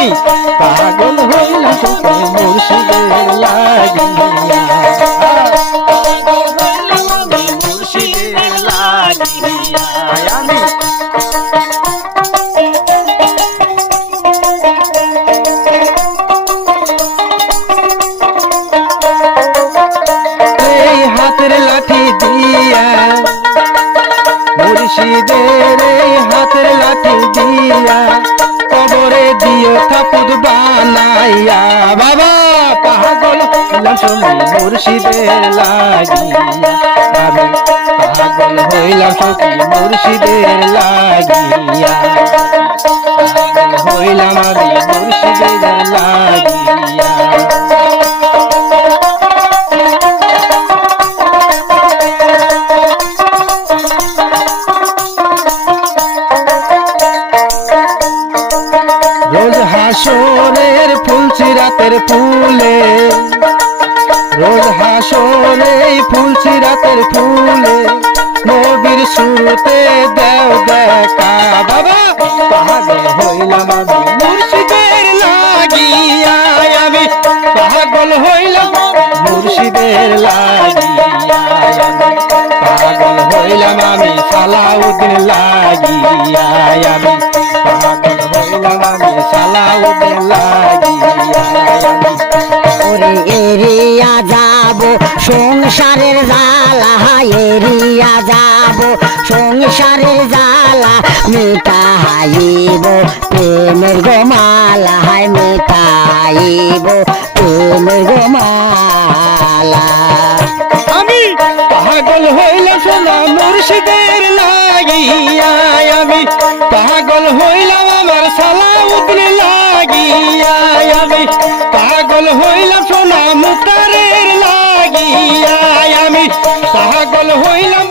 আমি পাগল হইলাম সখী মুর্শিদের লাগিয়া পাগল হইলাম আমি মুর্শিদের লাগিয়া আমি হাতের লাঠি দিয়া মুর্শিদের এই হাতের লাঠি দিয়া কবরে দিও থাপুদ বানাইয়া বাবা পাগল হইলাম সখী মুর্শিদের লাগিয়া আমি পাগল হইলাম সখী মুর্শিদের লাগিয়া পাগল হইলাম আমি মুর্শিদের লাগিয়া রোজ হাসরের ফুল সিরাতের ফুলে রোজ হাসরের ফুল সিরাতের ফুলে নবীর সুরতে দেও দেখা বাবা পাগল হইলাম আমি মুর্শিদের লাগিয়া আমি পাগল হইলাম মুর্শিদের লাগিয়া আমি পাগল হইলাম আমি সালাউদ্দিন লাগিয়া আমি পাগল হইলাম আমি সালাউদ্দিন লাগিয়া ওরে এরিয়া যাব সংসারের জ্বালা এরিয়া যাব সংসারের জ্বালা মিটাইব প্রেমের গোমালা মিটাইব প্রেমের গোমালা আমি পাগল হইলাম সোনা মুর্শিদের লাগিয়া আমি পাগল হইলাম আমার সালাউদ্দিন লাগিয়া আমি পাগল হইলাম সোনা মুক্তারের লাগিয়া আমি পাগল হইলাম